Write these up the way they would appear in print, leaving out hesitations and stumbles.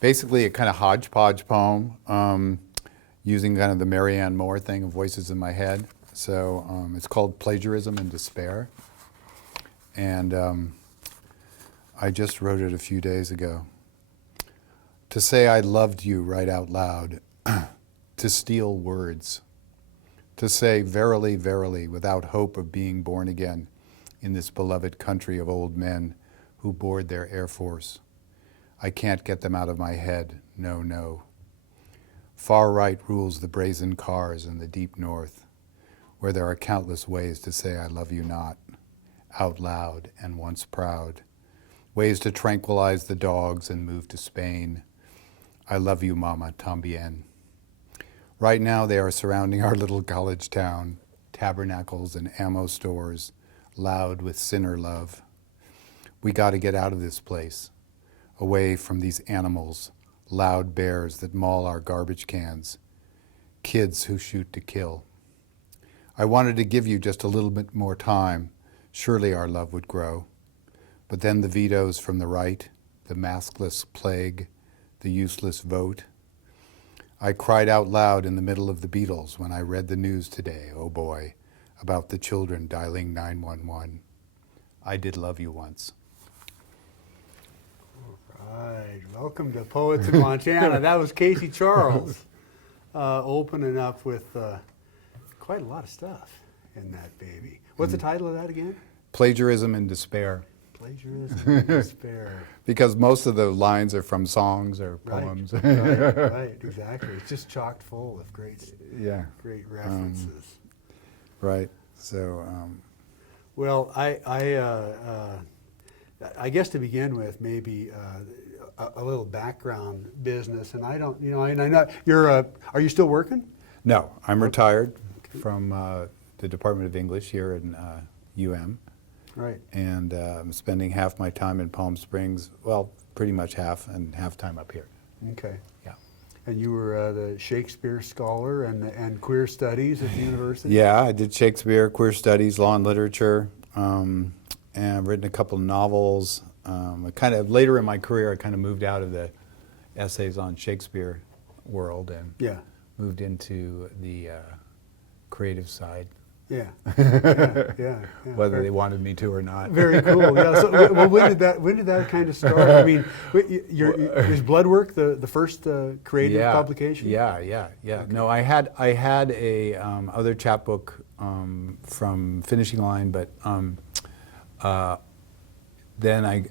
basically a kind of hodgepodge poem, using kind of the Marianne Moore thing of voices in my head. So it's called Plagiarism and Despair. And I just wrote it a few days ago. To say I loved you right out loud, to steal words, to say verily, verily, without hope of being born again in this beloved country of old men who board their Air Force. I can't get them out of my head, no, no. Far right rules the brazen cars in the deep north, where there are countless ways to say I love you not, out loud and once proud. Ways to tranquilize the dogs and move to Spain. I love you, Mama, tambien. Right now they are surrounding our little college town, tabernacles and ammo stores, loud with sinner love. We got to get out of this place, away from these animals, loud bears that maul our garbage cans, kids who shoot to kill. I wanted to give you just a little bit more time. Surely our love would grow. But then the vetoes from the right, the maskless plague, the useless vote. I cried out loud in the middle of the Beatles when I read the news today, oh boy, about the children dialing 911. I did love you once. All right, welcome to Poets in Montana. That was Casey Charles, opening up with quite a lot of stuff in that baby. What's the title of that again? Plagiarism and Despair. Plagiarism and Despair. Because most of the lines are from songs or poems. Right, exactly. It's just chocked full of great references. Right. So. Well, I guess to begin with, maybe a little background business, and I don't, and I know you're. Are you still working? No, I'm retired from the Department of English here in UM. Right. And I'm spending half my time in Palm Springs, well, pretty much half, and half time up here. Okay. Yeah. And you were the Shakespeare scholar and queer studies at the university? Yeah, I did Shakespeare, queer studies, law and literature, and I've written a couple of novels. Later in my career, I kind of moved out of the essays on Shakespeare world and moved into the creative side. Yeah. Whether they wanted me to or not. Very cool. Yeah. So, well, when did that kind of start? I mean, is Bloodwork the first creative publication? Yeah. Okay. No, I had a other chapbook from Finishing Line, but then I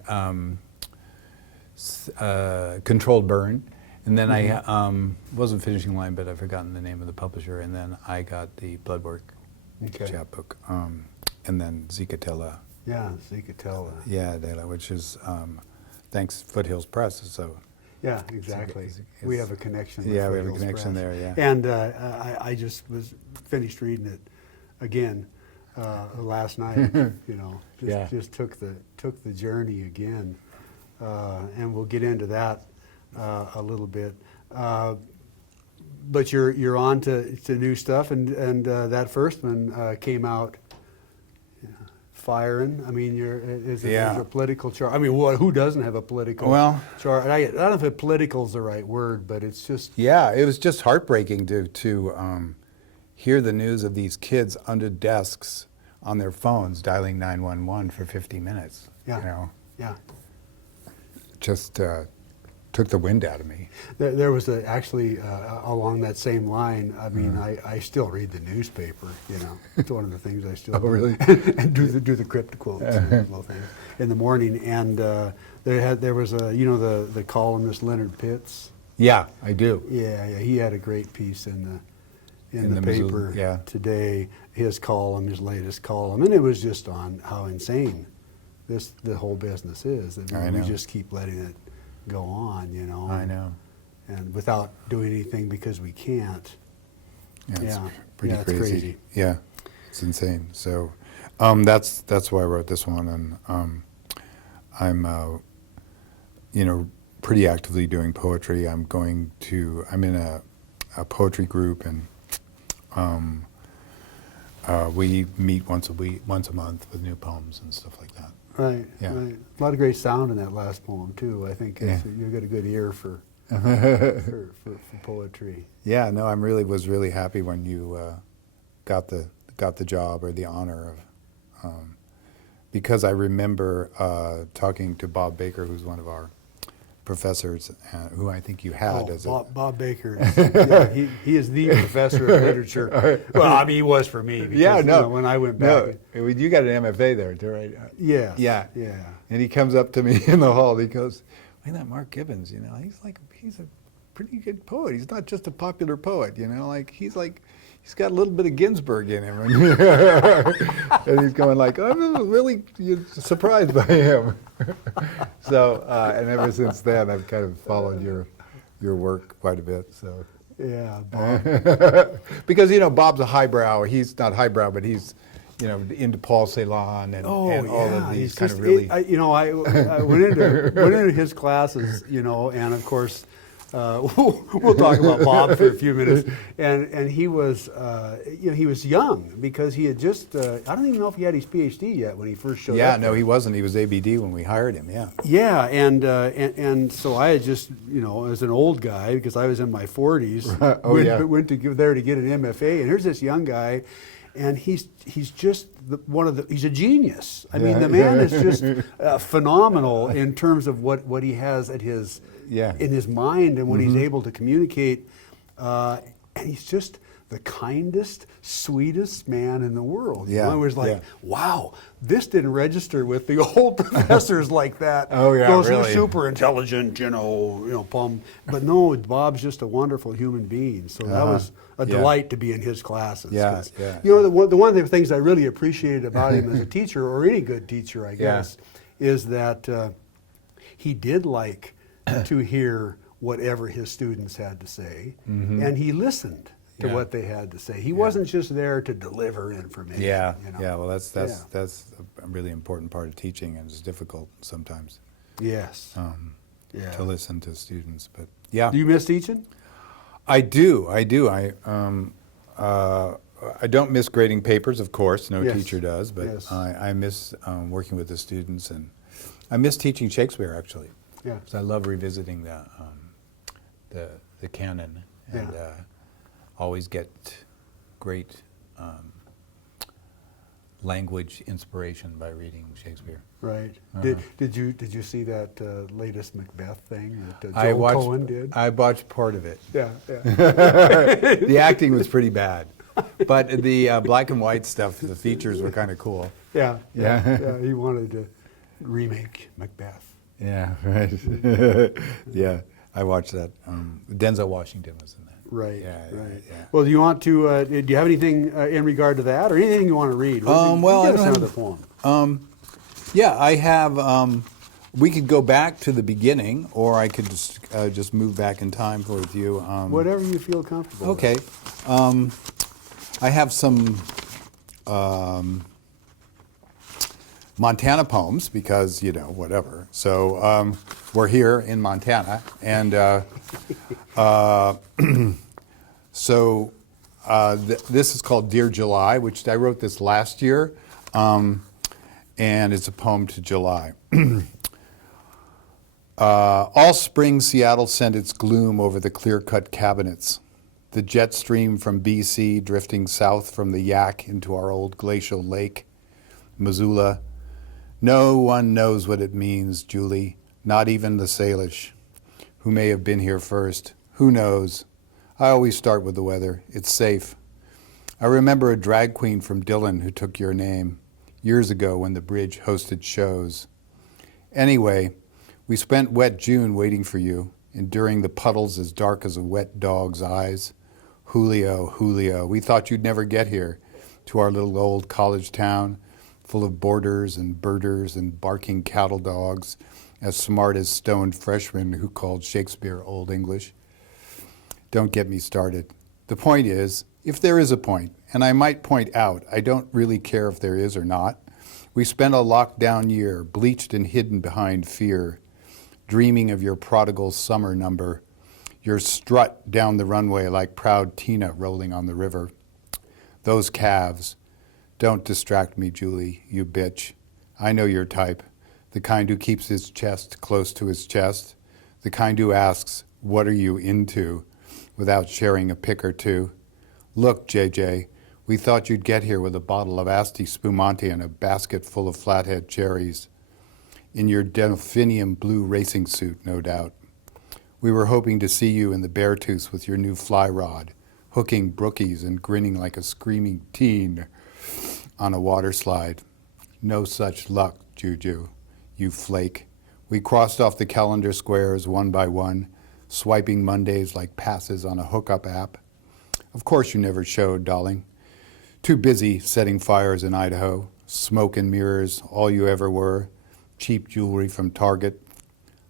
Controlled Burn, and then I wasn't Finishing Line, but I've forgotten the name of the publisher, and then I got the Bloodwork. Chapbook, and then Zicatella. Yeah, Zicatella. Yeah, which is thanks Foothills Press. So. Yeah, exactly. We have a connection. With we have a Foothills connection Press. there. Yeah. And I just finished reading it again last night. Just took the journey again, and we'll get into that a little bit. But you're on to new stuff, and that first one came out firing. I mean, is a political charge. I mean, who doesn't have a political charge? I don't know if political is the right word, but it's just it was just heartbreaking to hear the news of these kids under desks on their phones dialing 911 for 50 minutes. Just. Took the wind out of me. There was actually along that same line. I mean, I still read the newspaper. It's one of the things I still. Oh, really? And do the crypt quotes little things in the morning. And there was the columnist Leonard Pitts. Yeah, I do. Yeah, he had a great piece in the paper today. His latest column, and it was just on how insane the whole business is. I mean, we just keep letting it go on, I know. And without doing anything because we can't. It's pretty crazy. Yeah, it's insane. So that's why I wrote this one, and I'm pretty actively doing poetry. I'm in a poetry group, and we meet once a month with new poems and stuff like that. Right. A lot of great sound in that last poem too. I think you got a good ear for for poetry. Yeah, no, was really happy when you got the job or the honor of, because I remember talking to Bob Baker, who's one of our professors, who I think you had as Bob Baker. He is the professor of literature. Well, I mean, he was for me. Because, when I went back. No, you got an MFA there, too, right? Yeah. Yeah. And he comes up to me in the hall. He goes, "Look at that Mark Gibbons. He's a pretty good poet. He's not just a popular poet. He's got a little bit of Ginsberg in him." And he's going like, "I'm really surprised by him." So, and ever since then, I've kind of followed your work quite a bit. So. Yeah, Bob. Because Bob's a highbrow. He's not highbrow, but he's into Paul Celan and all of these kind of really. I went into his classes, and of course. We'll talk about Bob for a few minutes, and he was, he was young because he had just, I don't even know if he had his PhD yet when he first showed up. Yeah, no, he wasn't. He was ABD when we hired him. Yeah. Yeah, and so I had just, as an old guy because I was in my 40s, went to there to get an MFA, and here's this young guy. And he's just he's a genius. I mean, the man is just phenomenal in terms of what he has at his in his mind and what he's able to communicate. And he's just the kindest, sweetest man in the world. Yeah. I was like, wow, this didn't register with the old professors like that. Oh yeah, those really. are super intelligent, plum. But no, Bob's just a wonderful human being. So that was a delight to be in his classes. Yeah. The one of the things I really appreciated about him as a teacher, or any good teacher, I guess, is that he did like to hear whatever his students had to say, and he listened to what they had to say. He wasn't just there to deliver information. Yeah, well, that's a really important part of teaching, and it's difficult sometimes. Yes. To listen to students, but yeah. Do you miss teaching? I do. I don't miss grading papers, of course. No teacher does, but I miss working with the students, and I miss teaching Shakespeare actually. Yeah. Because I love revisiting the canon, and always get great language inspiration by reading Shakespeare. Right. Did you see that latest Macbeth thing that Joel Cohen did? I watched part of it. Yeah. The acting was pretty bad, but the black and white stuff, the features were kind of cool. Yeah. He wanted to remake Macbeth. Yeah. Right. Yeah. I watched that. Denzel Washington was in that. Right. Yeah. Well, do you want to? Do you have anything in regard to that, or anything you want to read? Well, I don't have another poem. Yeah, I have. We could go back to the beginning, or I could just move back in time with you. Whatever you feel comfortable. Okay. I have some Montana poems because whatever. So we're here in Montana, and so this is called Dear July, which I wrote this last year, and it's a poem to July. All spring Seattle sent its gloom over the clear-cut cabinets, the jet stream from BC drifting south from the Yak into our old glacial lake, Missoula. No one knows what it means, Julie, not even the Salish, who may have been here first. Who knows? I always start with the weather. It's safe. I remember a drag queen from Dillon who took your name years ago when the bridge hosted shows. Anyway, we spent wet June waiting for you, enduring the puddles as dark as a wet dog's eyes. Julio, we thought you'd never get here, to our little old college town, full of boarders and birders and barking cattle dogs, as smart as stoned freshmen who called Shakespeare Old English. Don't get me started. The point is, if there is a point, and I might point out, I don't really care if there is or not, we spent a lockdown year, bleached and hidden behind fear, dreaming of your prodigal summer number, your strut down the runway like proud Tina rolling on the river. Those calves. Don't distract me, Julie, you bitch. I know your type, the kind who keeps his chest close to his chest, the kind who asks, what are you into without sharing a pick or two? Look, JJ, we thought you'd get here with a bottle of Asti Spumante and a basket full of flathead cherries. In your delphinium blue racing suit, no doubt. We were hoping to see you in the Beartooth with your new fly rod, hooking brookies and grinning like a screaming teen on a water slide. No such luck, Juju, you flake. We crossed off the calendar squares one by one, swiping Mondays like passes on a hookup app. Of course you never showed, darling. Too busy setting fires in Idaho, smoke and mirrors, all you ever were, cheap jewelry from Target.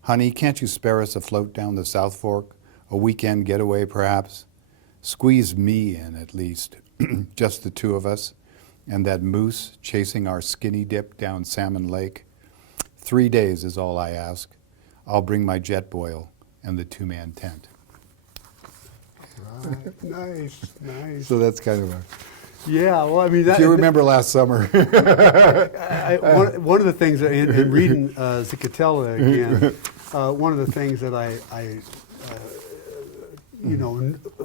Honey, can't you spare us a float down the South Fork? A weekend getaway, perhaps? Squeeze me in, at least, just the two of us, and that moose chasing our skinny dip down Salmon Lake. 3 days is all I ask. I'll bring my jet boil and the two-man tent. Right. Nice, nice. So that's kind of a... Yeah, well, I mean... If you remember last summer. One of the things, in reading Zicatella again, one of the things that I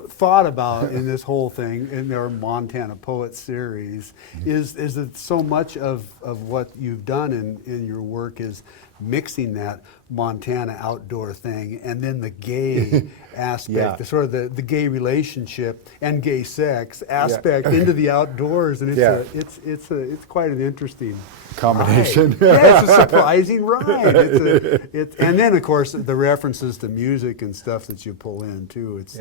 thought about in this whole thing, in their Montana Poet series, is that so much of what you've done in your work is mixing that Montana outdoor thing and then the gay aspect, the sort of the gay relationship and gay sex aspect into the outdoors, and it's quite an interesting combination. Ride. Yeah, it's a surprising ride. And then of course the references to music and stuff that you pull in too. It's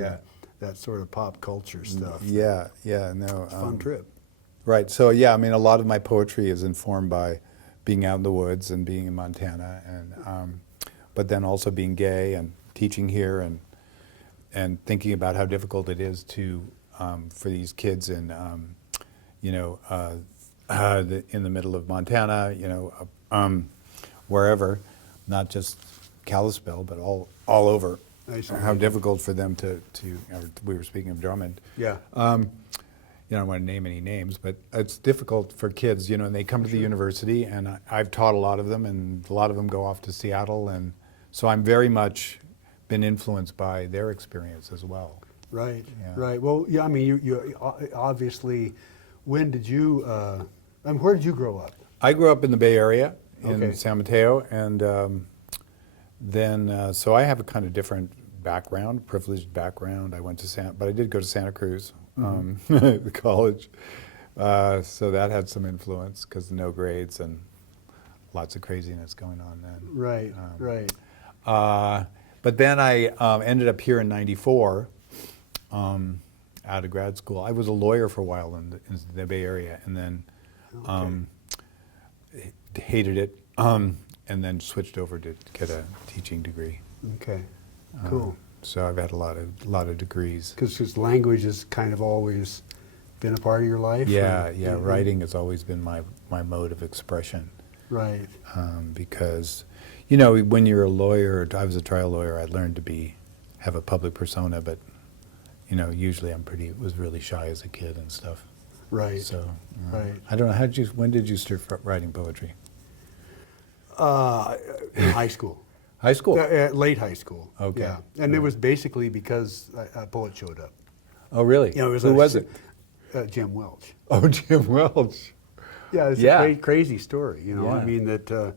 that sort of pop culture stuff. No, it's a fun trip. Right. So yeah, I mean, a lot of my poetry is informed by being out in the woods and being in Montana, and but then also being gay and teaching here and thinking about how difficult it is to for these kids in in the middle of Montana, wherever, not just Kalispell, but all over. How difficult for them to we were speaking of Drummond. Yeah. I don't want to name any names, but it's difficult for kids, and they come to the university, and I've taught a lot of them, and a lot of them go off to Seattle, and so I'm very much been influenced by their experience as well. Right, Yeah. right. Well, yeah, I mean, you obviously, when did you, where did you grow up? I grew up in the Bay Area, in San Mateo, and then, so I have a kind of different background, privileged background. I went to but I did go to Santa Cruz, the college. So that had some influence because no grades and lots of craziness going on then. Right, right. But then I ended up here in '94 out of grad school. I was a lawyer for a while in the Bay Area, and then hated it, and then switched over to get a teaching degree. Okay, cool. So I've had a lot of degrees. Because language has kind of always been a part of your life? Yeah, writing has always been my mode of expression. Right. Because, when you're a lawyer, I was a trial lawyer, I learned to have a public persona, but, usually was really shy as a kid and stuff. Right. So, right. I don't know, when did you start writing poetry? In high school. High school? Late high school. Okay. Yeah. And it was basically because a poet showed up. Oh, really? Who was it? Jim Welch. Oh, Jim Welch. Yeah, it's a crazy story, Yeah. I mean, that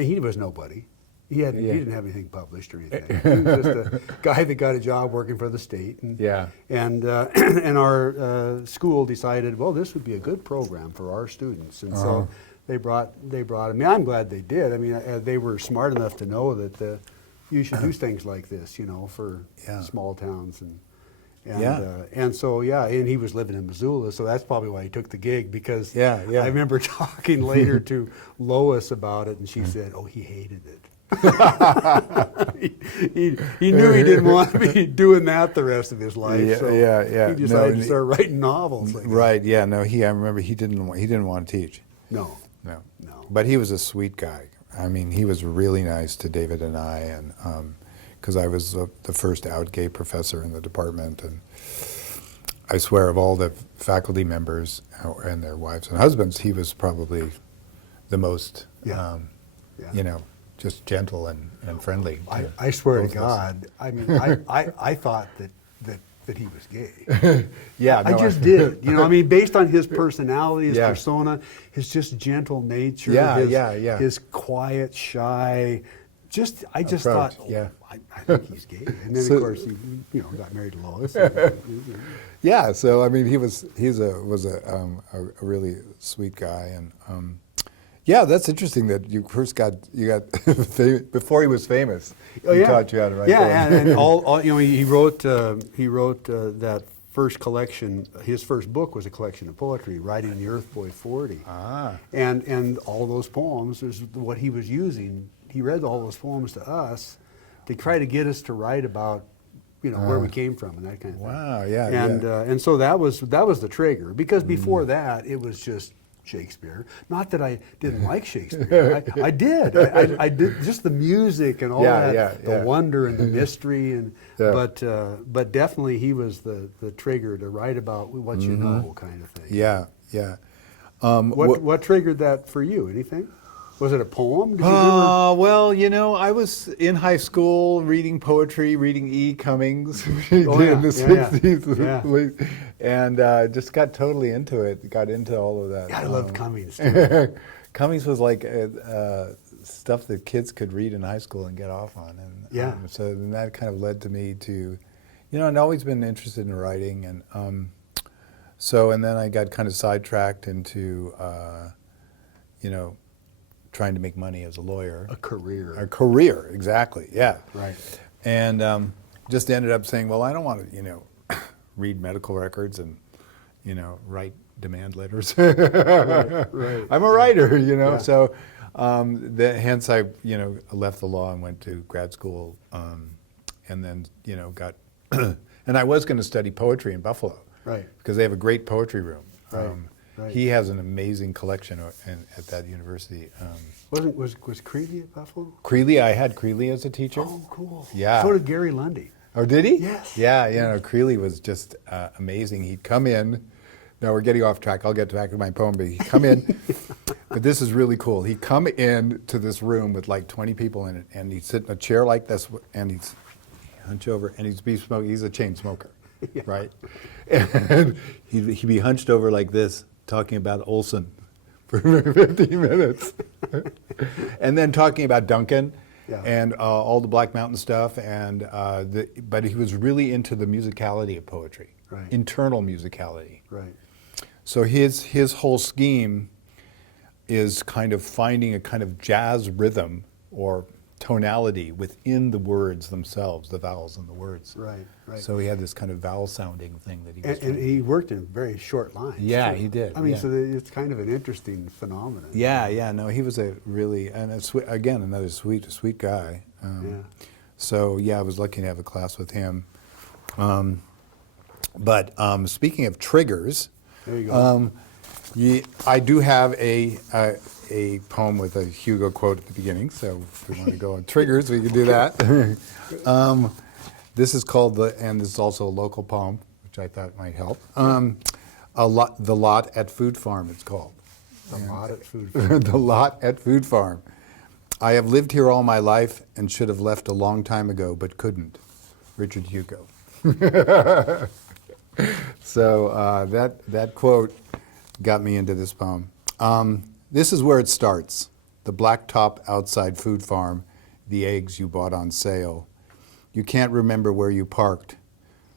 he was nobody. He didn't have anything published or anything. He was just a guy that got a job working for the state. And our school decided, well, this would be a good program for our students. And so they brought him. I mean, I'm glad they did. I mean, they were smart enough to know that you should do things like this, for small towns and so and he was living in Missoula, so that's probably why he took the gig, because I remember talking later to Lois about it, and she said, "Oh, he hated it." he knew he didn't want to be doing that the rest of his life. He decided to start writing novels. Right? Yeah. No. I remember he didn't want to teach. No. But he was a sweet guy. I mean, he was really nice to David and I, and because I was the first out gay professor in the department, and I swear of all the faculty members and their wives and husbands, he was probably the most, just gentle and friendly. I swear to God, I mean, I thought that he was gay. Yeah, I no, just did. You know, I mean, based on his personality, his persona, his just gentle nature, his quiet, shy. I just thought, I think he's gay. And then of course he, got married to Lois. Yeah, so I mean, he was a really sweet guy, and yeah, that's interesting that you got before he was famous. Oh, he taught you how to write. Yeah, and all he wrote that first collection. His first book was a collection of poetry, Writing the Earth Boy 40. And all those poems is what he was using. He read all those poems to us to try to get us to write about where we came from and that kind of thing. Wow, yeah. And so that was the trigger, because before that it was just Shakespeare. Not that I didn't like Shakespeare. I did. I did, just the music and all the wonder and the mystery, and but definitely he was the trigger to write about what you know, kind of thing. Yeah. What triggered that for you? Anything? Was it a poem? Did you well, I was in high school reading poetry, reading E. Cummings in the 60s. And just got totally into it, got into all of that. Yeah, I loved Cummings, too. Cummings was like stuff that kids could read in high school and get off on. And so then that kind of led to me to, I'd always been interested in writing. And and then I got kind of sidetracked into, trying to make money as a lawyer. A career, exactly, yeah. Right. And just ended up saying, well, I don't want to, read medical records and, write demand letters. Right. I'm a writer, so hence I, left the law and went to grad school, and then, got, and I was going to study poetry in Buffalo. Right. Because they have a great poetry room. Right. Right. He has an amazing collection at that university. Was Creeley at Buffalo? Creeley, I had Creeley as a teacher. Oh, cool. Yeah. So did Gary Lundy. Oh, did he? Yes. Yeah, Creeley was just amazing. He'd come in. Now we're getting off track. I'll get back to my poem, but he'd come in. But this is really cool. He'd come in to this room with like 20 people in it, and he'd sit in a chair like this, and he'd hunch over, and he'd be smoking. He's a chain smoker, right? And he'd be hunched over like this, talking about Olson for 15 minutes. And then talking about Duncan and all the Black Mountain stuff. And but he was really into the musicality of poetry, internal musicality. Right. So his whole scheme is kind of finding a kind of jazz rhythm or tonality within the words themselves, the vowels in the words. Right. So he had this kind of vowel sounding thing that he was and he worked in very short lines. Yeah, too. he did. I mean, so it's kind of an interesting phenomenon. Yeah. No, he was a really, again, another sweet guy. So I was lucky to have a class with him. But speaking of triggers, there you go. I do have a poem with a Hugo quote at the beginning, so if we want to go on triggers, we can do that. This is called and this is also a local poem, which I thought might help. The Lot at Food Farm, it's called. The Lot at Food Farm. The Lot at Food Farm. I have lived here all my life and should have left a long time ago, but couldn't. Richard Hugo. So that quote got me into this poem. This is where it starts. The blacktop outside Food Farm, the eggs you bought on sale. You can't remember where you parked.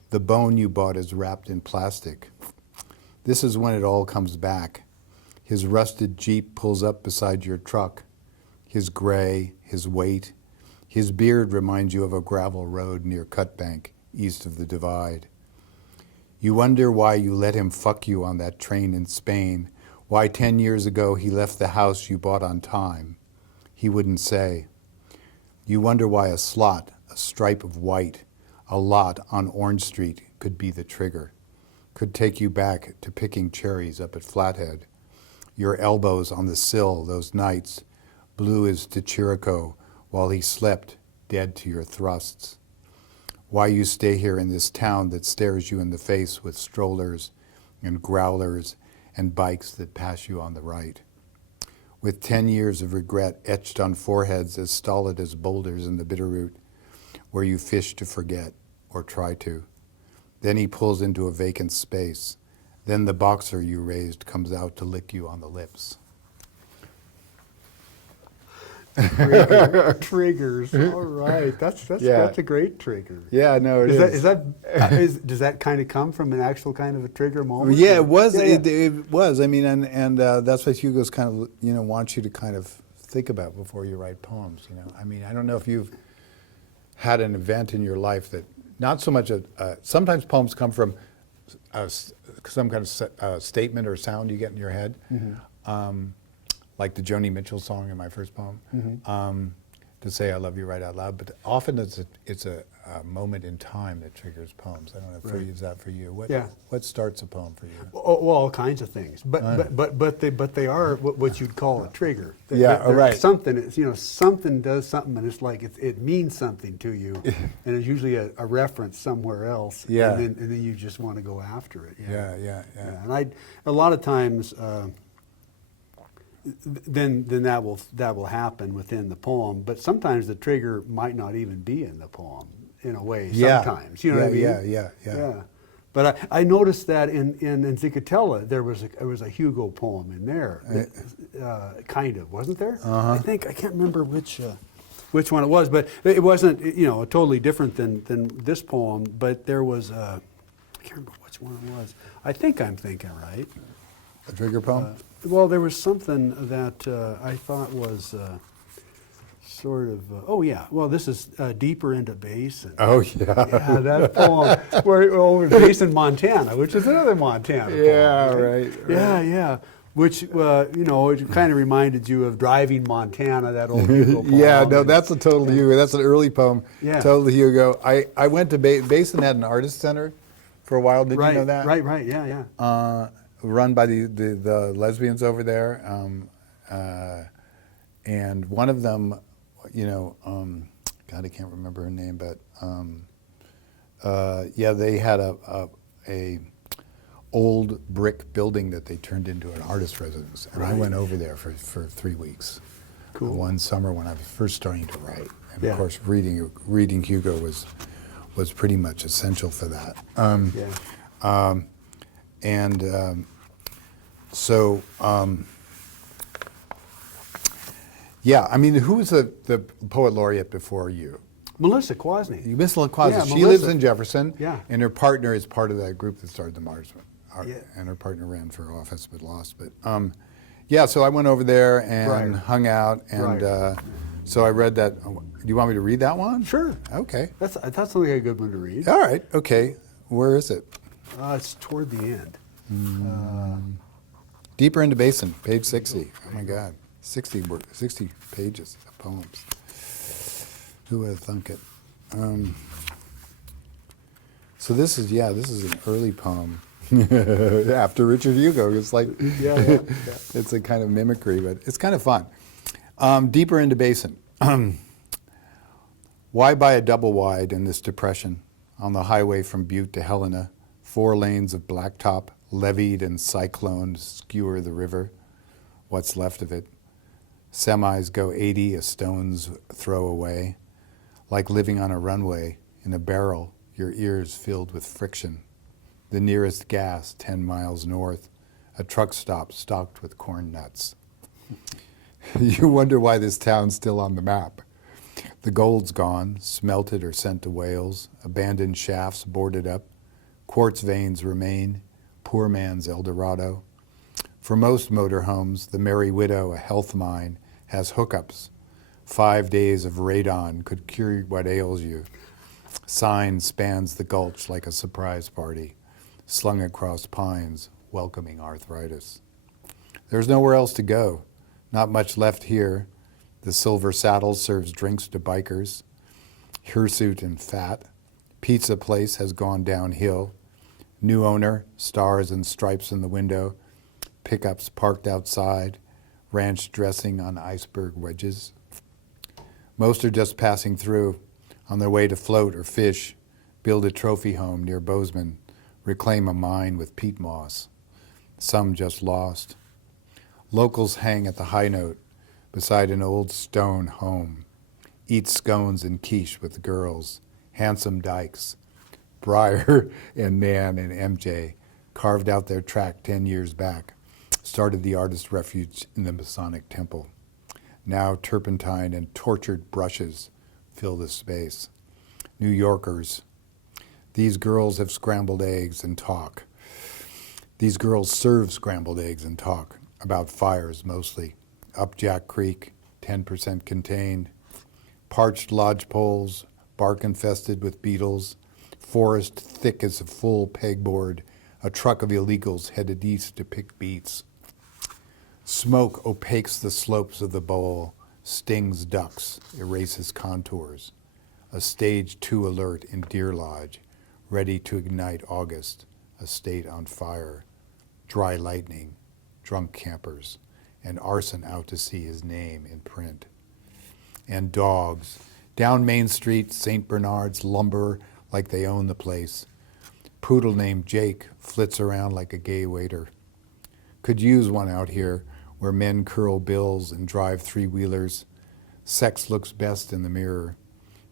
The bone you bought is wrapped in plastic. This is when it all comes back. His rusted Jeep pulls up beside your truck. His gray, his weight, his beard reminds you of a gravel road near Cutbank, east of the Divide. You wonder why you let him fuck you on that train in Spain, why 10 years ago he left the house you bought on time. He wouldn't say. You wonder why a slot, a stripe of white, a lot on Orange Street could be the trigger, could take you back to picking cherries up at Flathead. Your elbows on the sill those nights, blue as to Chirico, while he slept, dead to your thrusts. Why you stay here in this town that stares you in the face with strollers and growlers and bikes that pass you on the right. with 10 years of regret etched on foreheads as stolid as boulders in the Bitterroot, where you fish to forget, or try to. Then he pulls into a vacant space. Then the boxer you raised comes out to lick you on the lips. Triggers. All right, that's a great trigger. Yeah, no, it is. Does that kind of come from an actual kind of a trigger moment? Yeah, it was. Yeah. It was. I mean, and that's what Hugo's kind of wants you to kind of think about before you write poems. I mean, I don't know if you've had an event in your life that not so much sometimes poems come from some kind of statement or sound you get in your head. Mm-hmm. Like the Joni Mitchell song in my first poem, mm-hmm. To say I love you right out loud. But often it's a moment in time that triggers poems. I don't know if is that for you. What starts a poem for you? Well, all kinds of things. But they are what you'd call a trigger. Right. Something something does something, and it's like it means something to you, and it's usually a reference somewhere else. Yeah. And then you just want to go after it. Yeah. And a lot of times. Then that will happen within the poem, but sometimes the trigger might not even be in the poem in a way. Sometimes, you know what I mean? Yeah. But I noticed that in Zicatella there was a Hugo poem in there, kind of, wasn't there? Uh-huh. I can't remember which one it was, but it wasn't totally different than this poem. But there was I can't remember which one it was. I think I'm thinking right. A trigger poem? Well, there was something that I thought was sort of, well, this is Deeper into Basin. Oh, yeah. Yeah, that poem, where over Basin, Montana, which is another Montana poem. Yeah, right. Yeah. Which, it kind of reminded you of Driving Montana, that old Hugo poem. Yeah, no, that's a total Hugo. That's an early poem. Yeah. Totally Hugo. I went to Basin had an artist center for a while. Did you know that? Right, yeah. Run by the lesbians over there, and one of them, God, I can't remember her name, but they had a old brick building that they turned into an artist residence, and I went over there for 3 weeks. Cool. One summer when I was first starting to write, and Yeah. of course reading Hugo was pretty much essential for that. I mean, who was the Poet Laureate before you? Melissa Kwasny. Miss Kwasny. Yeah, She Melissa. lives in Jefferson, Yeah. and her partner is part of that group that started the Marsman. Yeah. And her partner ran for office but lost. But so I went over there and hung out, and so I read that. Do you want me to read that one? Sure. Okay. That sounds like a good one to read. All right. Okay. Where is it? It's toward the end. Deeper into Basin, page 60. Oh my God, 60 pages of poems. Who would have thunk it? So this is an early poem after Richard Hugo. It's like it's a kind of mimicry, but it's kind of fun. Deeper into Basin. Why buy a double wide in this depression on the highway from Butte to Helena? 4 lanes of blacktop, levied and cycloned, skewer the river. What's left of it? Semis go 80 a stone's throw away. Like living on a runway in a barrel, your ears filled with friction. The nearest gas 10 miles north, a truck stop stocked with corn nuts. You wonder why this town's still on the map. The gold's gone, smelted or sent to Wales, abandoned shafts boarded up, quartz veins remain, poor man's El Dorado. For most motorhomes, the Merry Widow, a health mine, has hookups. 5 days of radon could cure what ails you. Sign spans the gulch like a surprise party, slung across pines, welcoming arthritis. There's nowhere else to go, not much left here. The Silver Saddle serves drinks to bikers. Hirsute and fat. Pizza place has gone downhill. New owner, stars and stripes in the window. Pickups parked outside. Ranch dressing on iceberg wedges. Most are just passing through, on their way to float or fish, build a trophy home near Bozeman, reclaim a mine with peat moss. Some just lost. Locals hang at the high note beside an old stone home, eat scones and quiche with the girls, handsome dykes. Breyer and Nan and MJ carved out their track 10 years back, started the artist refuge in the Masonic Temple. Now turpentine and tortured brushes fill the space. New Yorkers. These girls have scrambled eggs and talk. These girls serve scrambled eggs and talk about fires mostly. Up Jack Creek, 10% contained. Parched lodgepoles, bark infested with beetles. Forest thick as a full pegboard. A truck of illegals headed east to pick beets. Smoke opaques the slopes of the bowl, stings ducks, erases contours. A stage 2 alert in Deer Lodge, ready to ignite August, a state on fire. Dry lightning, drunk campers, and arson out to see his name in print. And dogs. Down Main Street, St. Bernard's lumber like they own the place. Poodle named Jake flits around like a gay waiter. Could use one out here where men curl bills and drive three-wheelers. Sex looks best in the mirror.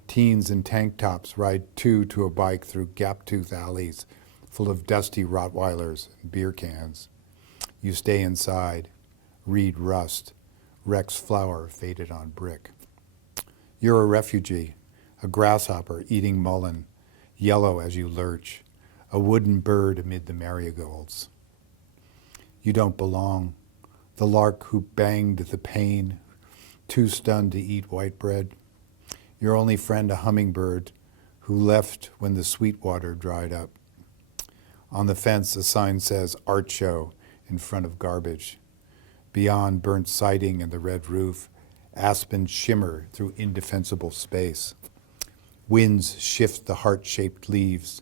Teens in tank tops ride two to a bike through gap-tooth alleys full of dusty Rottweilers and beer cans. You stay inside, read Rust, Rex flower faded on brick. You're a refugee, a grasshopper eating mullein, yellow as you lurch, a wooden bird amid the marigolds. You don't belong, the lark who banged the pane, too stunned to eat white bread. Your only friend a hummingbird who left when the sweet water dried up. On the fence a sign says art show in front of garbage. Beyond burnt siding and the red roof, aspens shimmer through indefensible space. Winds shift the heart-shaped leaves.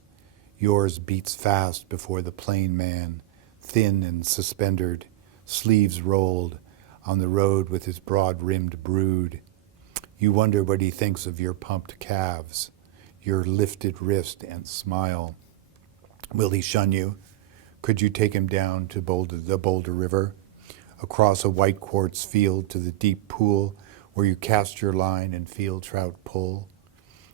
Yours beats fast before the plain man, thin and suspendered, sleeves rolled, on the road with his broad-rimmed brood. You wonder what he thinks of your pumped calves, your lifted wrist and smile. Will he shun you? Could you take him down to the Boulder River, across a white quartz field to the deep pool where you cast your line and field trout pull?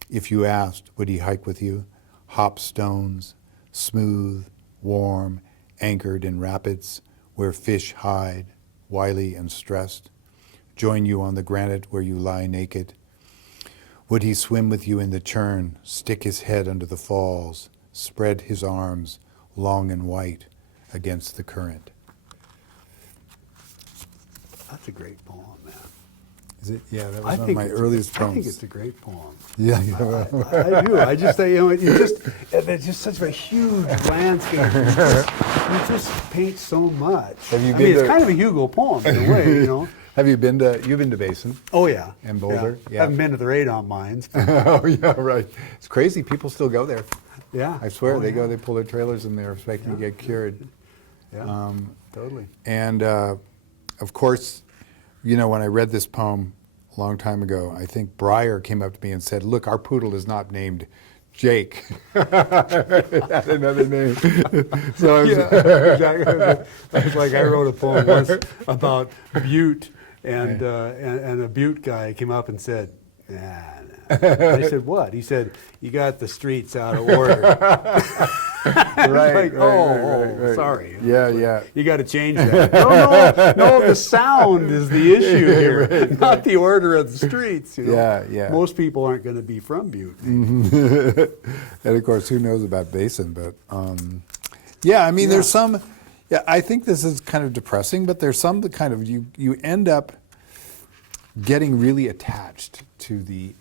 If you asked, would he hike with you? Hop stones, smooth, warm, anchored in rapids where fish hide, wily and stressed. Join you on the granite where you lie naked? Would he swim with you in the churn, stick his head under the falls, spread his arms, long and white, against the current? That's a great poem, man. Is it? Yeah, that was one of my earliest poems. I think it's a great poem. Yeah, I do. I just say, it's just such a huge landscape. You just paint so much. It's kind of a Hugo poem in a way, You've been to Basin? Oh yeah. And Boulder? Yeah. Haven't been to the radon mines. Oh yeah, right. It's crazy. People still go there. Yeah. I swear they go. They pull their trailers in there, expecting to get cured. Yeah. Totally. And of course, when I read this poem a long time ago, I think Breyer came up to me and said, "Look, our poodle is not named Jake." It had another name. So exactly. It's like I wrote a poem once about Butte, and a Butte guy came up and said, "Nah." And I said, "What?" He said, "You got the streets out of order." Right. Sorry. Yeah. You got to change that. No. The sound is the issue here, not the order of the streets. Yeah. Most people aren't going to be from Butte. And of course, who knows about Basin? But there's some. Yeah, I think this is kind of depressing, but there's some that kind of you end up getting really attached to the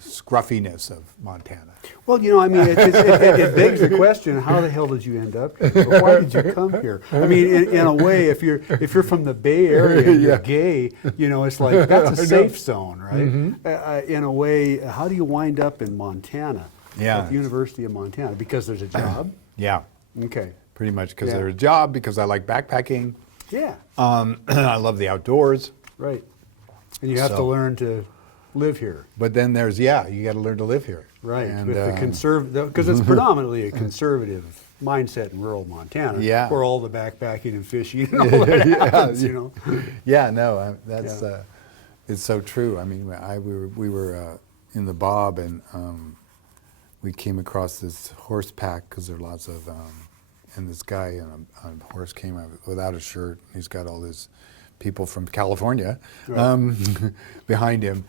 scruffiness of Montana. Well, it begs the question: how the hell did you end up here? Or why did you come here? I mean, in a way, if you're from the Bay Area and you're gay, it's like that's a safe zone, right? Mm-hmm. In a way, how do you wind up in Montana? Yeah, at the University of Montana, because there's a job. Yeah. Okay. Pretty much because there's a job, because I like backpacking. Yeah. I love the outdoors. Right. And you have to learn to live here. But then there's you got to learn to live here. Right. And, with the conservative, because it's predominantly a conservative mindset in rural Montana, Yeah. where all the backpacking and fishing and all that happens, you know. Yeah, no, that's it's so true. I mean, we were in the Bob, and we came across this horse pack because there are lots of, and this guy on a horse came out without a shirt. He's got all these people from California behind him,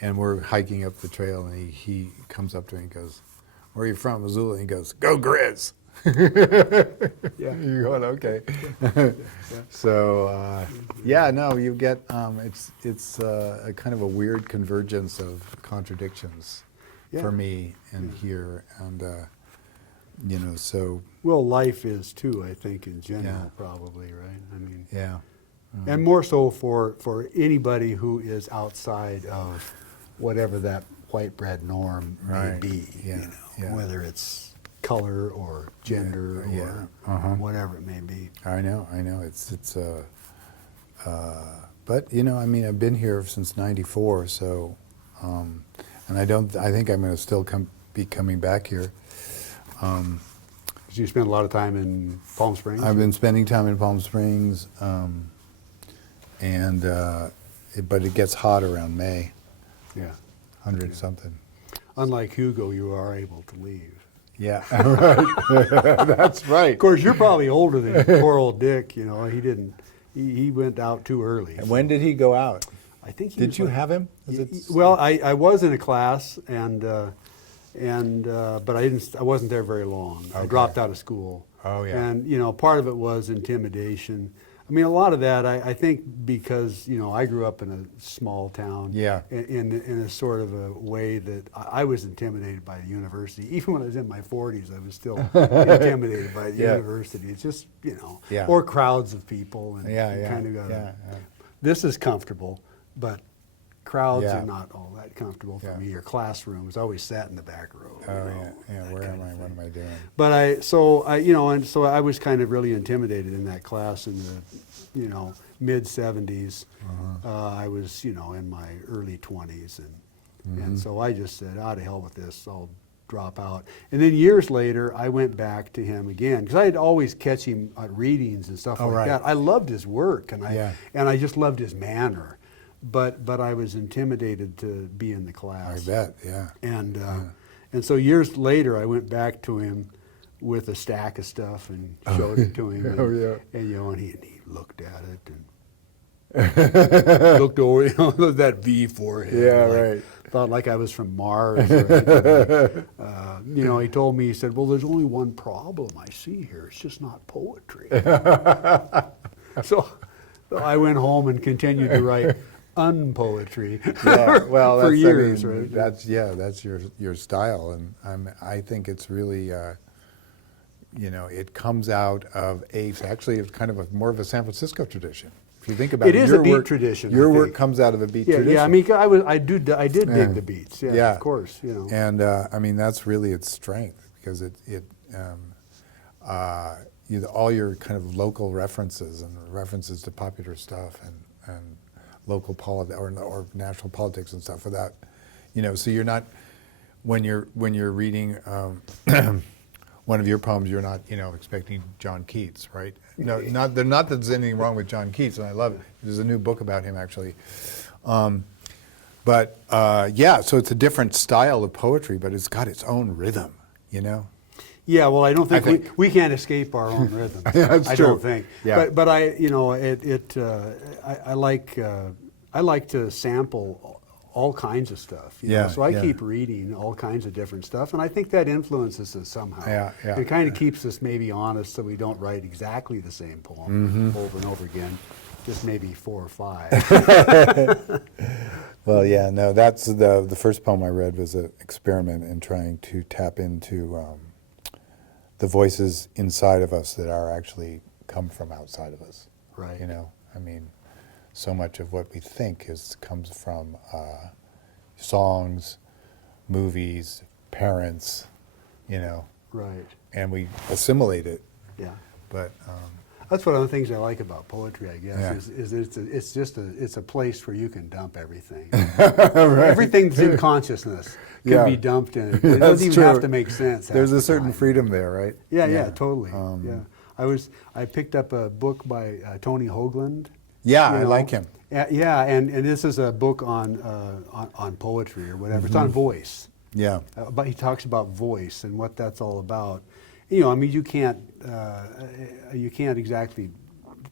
and we're hiking up the trail, and he comes up to me and goes, "Where are you from?" "Missoula." And he goes, "Go Grizz." Yeah. You're going, okay. So, yeah, no, you get, it's a kind of a weird convergence of contradictions for me and here, and, you know, so. Well, life is too, I think, in general, probably, right? I mean, Yeah. and more so for anybody who is outside of whatever that white bread norm may be, you know, whether it's color or gender or whatever it may be. I know. It's but you know, I mean, I've been here since '94, so, and I think I'm going to still be coming back here. Did you spend a lot of time in Palm Springs? I've been spending time in Palm Springs, and but it gets hot around May. Yeah, 100 something. Unlike Hugo, you are able to leave. Yeah, right. That's right. Of course, you're probably older than poor old Dick. You know, he didn't. He went out too early. And when did he go out? I think. Did you have him? Well, I was in a class, and but I didn't. I wasn't there very long. Okay. I dropped out of school. Oh yeah. And you know, part of it was intimidation. I mean, a lot of that, I think, because, you know, I grew up in a small town. Yeah. In a sort of a way that I was intimidated by the university. Even when I was in my 40s, I was still intimidated by the university. It's just, you know, or crowds of people. And you kind of go, this is comfortable, but crowds are not all that comfortable for me. Or classrooms. I always sat in the back row. Where am I? What am I doing? But so I was kind of really intimidated in that class in the, you know, mid 70s. I was, you know, in my early 20s, and so I just said, "Ah, to hell with this. I'll drop out." And then years later, I went back to him again because I'd always catch him at readings and stuff like that. I loved his work, and I just loved his manner. But I was intimidated to be in the class. I bet, yeah. And so years later, I went back to him with a stack of stuff and showed it to him. And you know, and he looked at it and looked over, you know, that V forehead. Yeah, like, right. Thought like I was from Mars. Or you know, he told me, he said, "Well, there's only one problem I see here. It's just not poetry." So I went home and continued to write unpoetry well, for years, right? That's your style, and I think it's really, you know, it comes out of actually it's kind of more of a San Francisco tradition. If you think about it, it is a beat tradition. Your work comes out of a beat tradition. Yeah, I mean, I did dig the beats. Yeah, of course, you know. And I mean, that's really its strength because all your kind of local references and references to popular stuff and local politics or national politics and stuff without, you know, so you're not, when you're reading one of your poems, you're not, you know, expecting John Keats, right? No, not that there's anything wrong with John Keats, and I love it. There's a new book about him, actually. But so it's a different style of poetry, but it's got its own rhythm, you know? Yeah, well, I don't think we can't escape our own rhythm. That's I true. don't think. Yeah. But I, you know, I like to sample all kinds of stuff. You know? So I keep reading all kinds of different stuff, and I think that influences us somehow. It kind of keeps us maybe honest, so we don't write exactly the same poem over and over again, just maybe 4 or 5. Well, yeah, no, that's the first poem I read was an experiment in trying to tap into the voices inside of us that are actually come from outside of us. Right. You know, I mean, so much of what we think comes from songs, movies, parents, you know. Right. And we assimilate it. Yeah. But That's one of the things I like about poetry, I guess, Yeah. is it's a place where you can dump everything. Right. Everything's in consciousness can Yeah. be dumped in it. Yeah, It that's doesn't even true. have to make sense. half There's a the certain time. freedom there, right? Yeah, totally. Um, I picked up a book by Tony Hoagland. Yeah, you I know. like him. Yeah, and this is a book on poetry or whatever. It's on voice. Yeah. But he talks about voice and what that's all about. You know, I mean, you can't exactly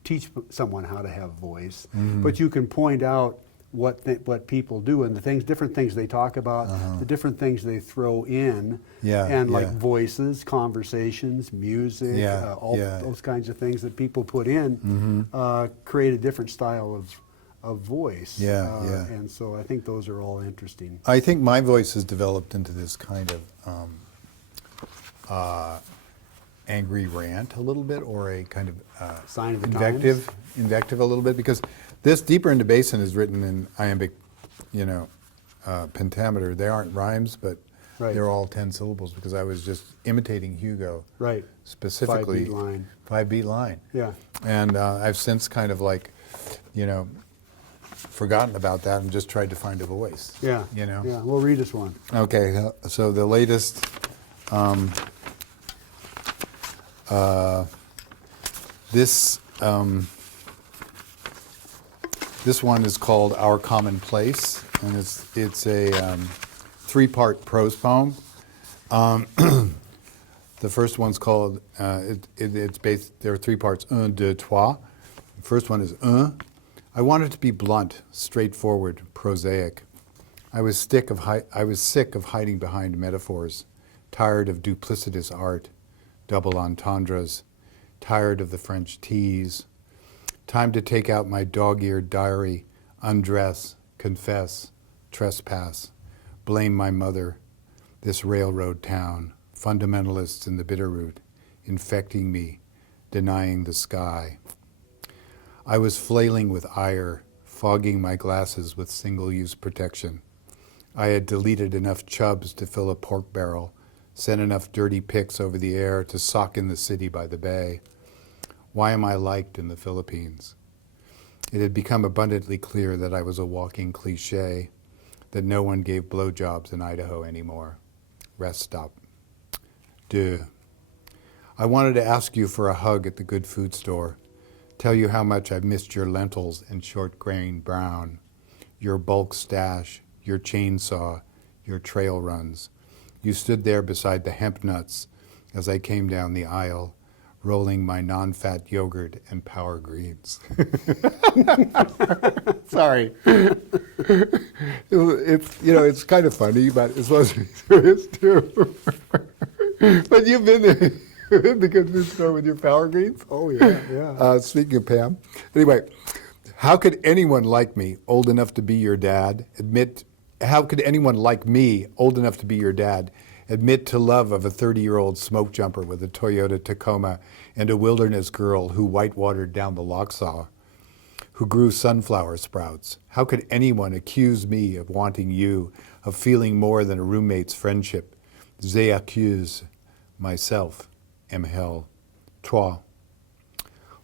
teach someone how to have voice, but you can point out what people do and different things they talk about, the different things they throw in, like voices, conversations, music, all those kinds of things that people put in create a different style of voice. And so I think those are all interesting. I think my voice has developed into this kind of angry rant a little bit, or a kind of Sign of the invective a little bit, because this Deeper into Basin is written in iambic, pentameter. They aren't rhymes, but they're all 10 syllables, because I was just imitating Hugo. Right. Specifically. 5-beat line. 5-beat line. Yeah. And I've since kind of forgotten about that and just tried to find a voice. Yeah. Yeah. Well, read us one. Okay. So the latest. This one is called Our Commonplace, and it's a 3-part prose poem. The first one's called, it's based, there are 3 parts, un, deux, trois. The first one is un. I wanted to be blunt, straightforward, prosaic. I was sick of hiding behind metaphors, tired of duplicitous art, double entendres, tired of the French tease. Time to take out my dog-eared diary, undress, confess, trespass, blame my mother, this railroad town, fundamentalists in the Bitterroot, infecting me, denying the sky. I was flailing with ire, fogging my glasses with single-use protection. I had deleted enough chubs to fill a pork barrel, sent enough dirty pics over the air to sock in the city by the bay. Why am I liked in the Philippines? It had become abundantly clear that I was a walking cliché, that no one gave blowjobs in Idaho anymore. Rest stop. Deux. I wanted to ask you for a hug at the good food store, tell you how much I've missed your lentils and short-grained brown, your bulk stash, your chainsaw, your trail runs. You stood there beside the hemp nuts as I came down the aisle, rolling my non-fat yogurt and power greens. Sorry. It's kind of funny, but it's supposed to be serious too. But you've been there. In the good food store with your power greens? Oh, yeah. Speaking of Pam. Anyway, how could anyone like me, old enough to be your dad, how could anyone like me, old enough to be your dad, admit to love of a 30-year-old smoke jumper with a Toyota Tacoma and a wilderness girl who whitewatered down the Lochsaw, who grew sunflower sprouts? How could anyone accuse me of wanting you, of feeling more than a roommate's friendship? J'accuse myself. Am hell. Trois.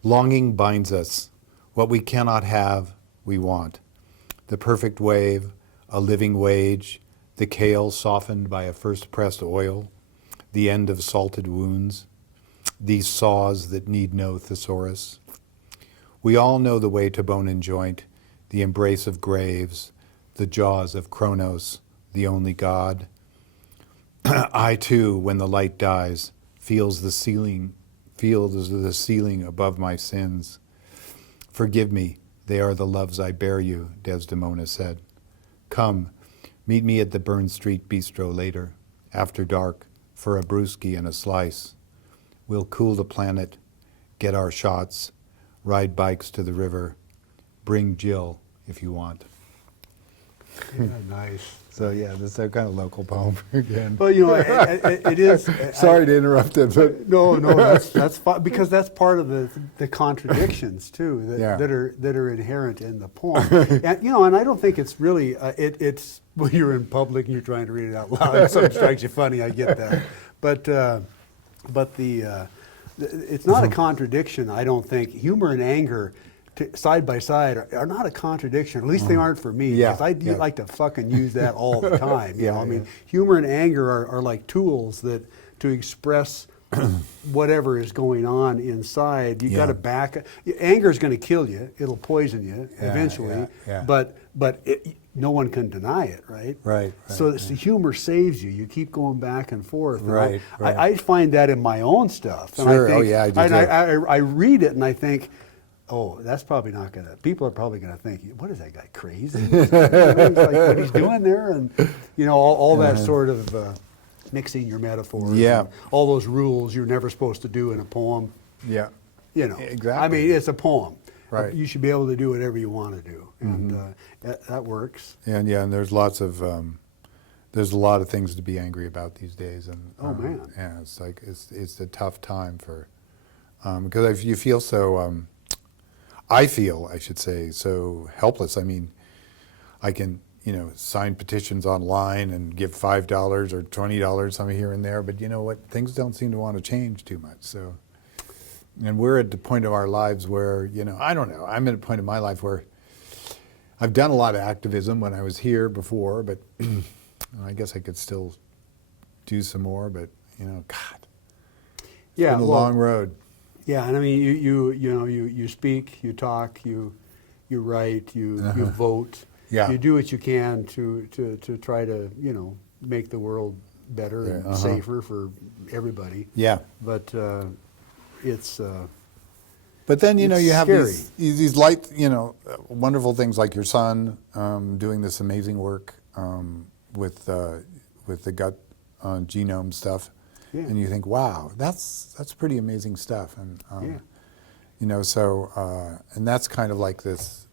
Longing binds us. What we cannot have, we want. The perfect wave, a living wage, the kale softened by a first pressed oil, the end of salted wounds, these saws that need no thesaurus. We all know the way to bone and joint, the embrace of graves, the jaws of Kronos, the only God. I too, when the light dies, feels the ceiling above my sins. Forgive me, they are the loves I bear you, Desdemona said. Come, meet me at the Burn Street Bistro later, after dark, for a brewski and a slice. We'll cool the planet, get our shots, ride bikes to the river. Bring Jill if you want. Yeah, nice. So yeah, this is a kind of local poem again. Well, it is. Sorry to interrupt it, but no, that's fine, because that's part of the contradictions too that are inherent in the poem. And I don't think it's really it's when you're in public and you're trying to read it out loud, something strikes you funny. I get that, but the it's not a contradiction, I don't think. Humor and anger side by side are not a contradiction. At least they aren't for me. Yeah, Because I do like to fucking use that all the time. You know, I mean, yeah. humor and anger are like tools that to express whatever is going on inside. You got to back. Anger is going to kill you. It'll poison you eventually. Yeah. But no one can deny it, right? Right. So the humor saves you. You keep going back and forth. And Right. I find that in my own stuff. And Sure. I think, I do too. I read it and I think, oh, that's probably not going to, people are probably going to think, what is that guy, crazy? It's like what he's doing there, and, you know, all that sort of mixing your metaphors. Yeah. And all those rules you're never supposed to do in a poem. Yeah. You know, Exactly. I mean, it's a poem. Right. You should be able to do whatever you want to do, and that works. And there's lots of there's a lot of things to be angry about these days, and Oh, man. yeah, it's like it's a tough time for because you feel so. I feel, I should say, so helpless. I mean, I can sign petitions online and give $5 or $20 some here and there, but you know what? Things don't seem to want to change too much. So. And we're at the point of our lives where, I don't know, I'm at a point in my life where I've done a lot of activism when I was here before, but I guess I could still do some more, but, God, it's been a long road. Yeah, and I mean, you speak, you talk, you write, you vote. Yeah. You do what you can to try to, make the world better and safer for everybody. Yeah. But it's but then you have scary. these light wonderful things like your son doing this amazing work with the gut genome stuff, and you think, wow, that's pretty amazing stuff, and and that's kind of like this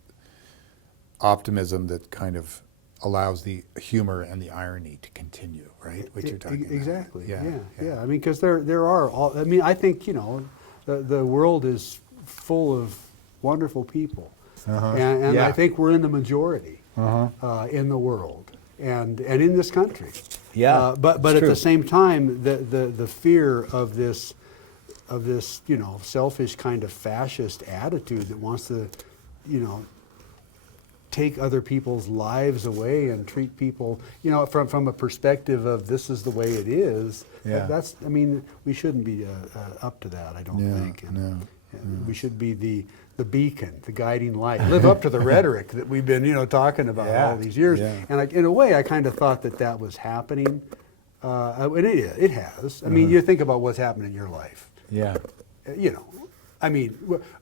optimism that kind of allows the humor and the irony to continue, right? What you're talking about. Exactly. Yeah. Yeah. I mean, because there are all. I mean, I think the world is full of wonderful people, and I think we're in the majority in the world and in this country. Yeah. But at the same time, the fear of this selfish kind of fascist attitude that wants to take other people's lives away and treat people, from a perspective of this is the way it is. Yeah. That's, I mean, we shouldn't be up to that, I don't think. And we should be the beacon, the guiding light. Live up to the rhetoric that we've been, talking about all these years. Yeah. And in a way, I kind of thought that was happening. And it has. I mean, you think about what's happened in your life. Yeah. I mean,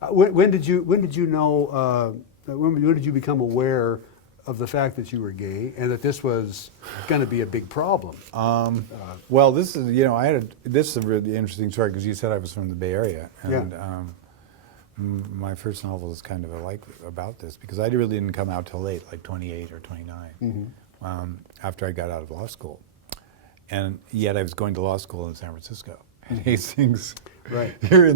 when did you know? When did you become aware of the fact that you were gay and that this was going to be a big problem? Well, this is this is a really interesting story because you said I was from the Bay Area, and my first novel is kind of about this because I really didn't come out till late, like 28 or 29, after I got out of law school, and yet I was going to law school in San Francisco at Hastings, right here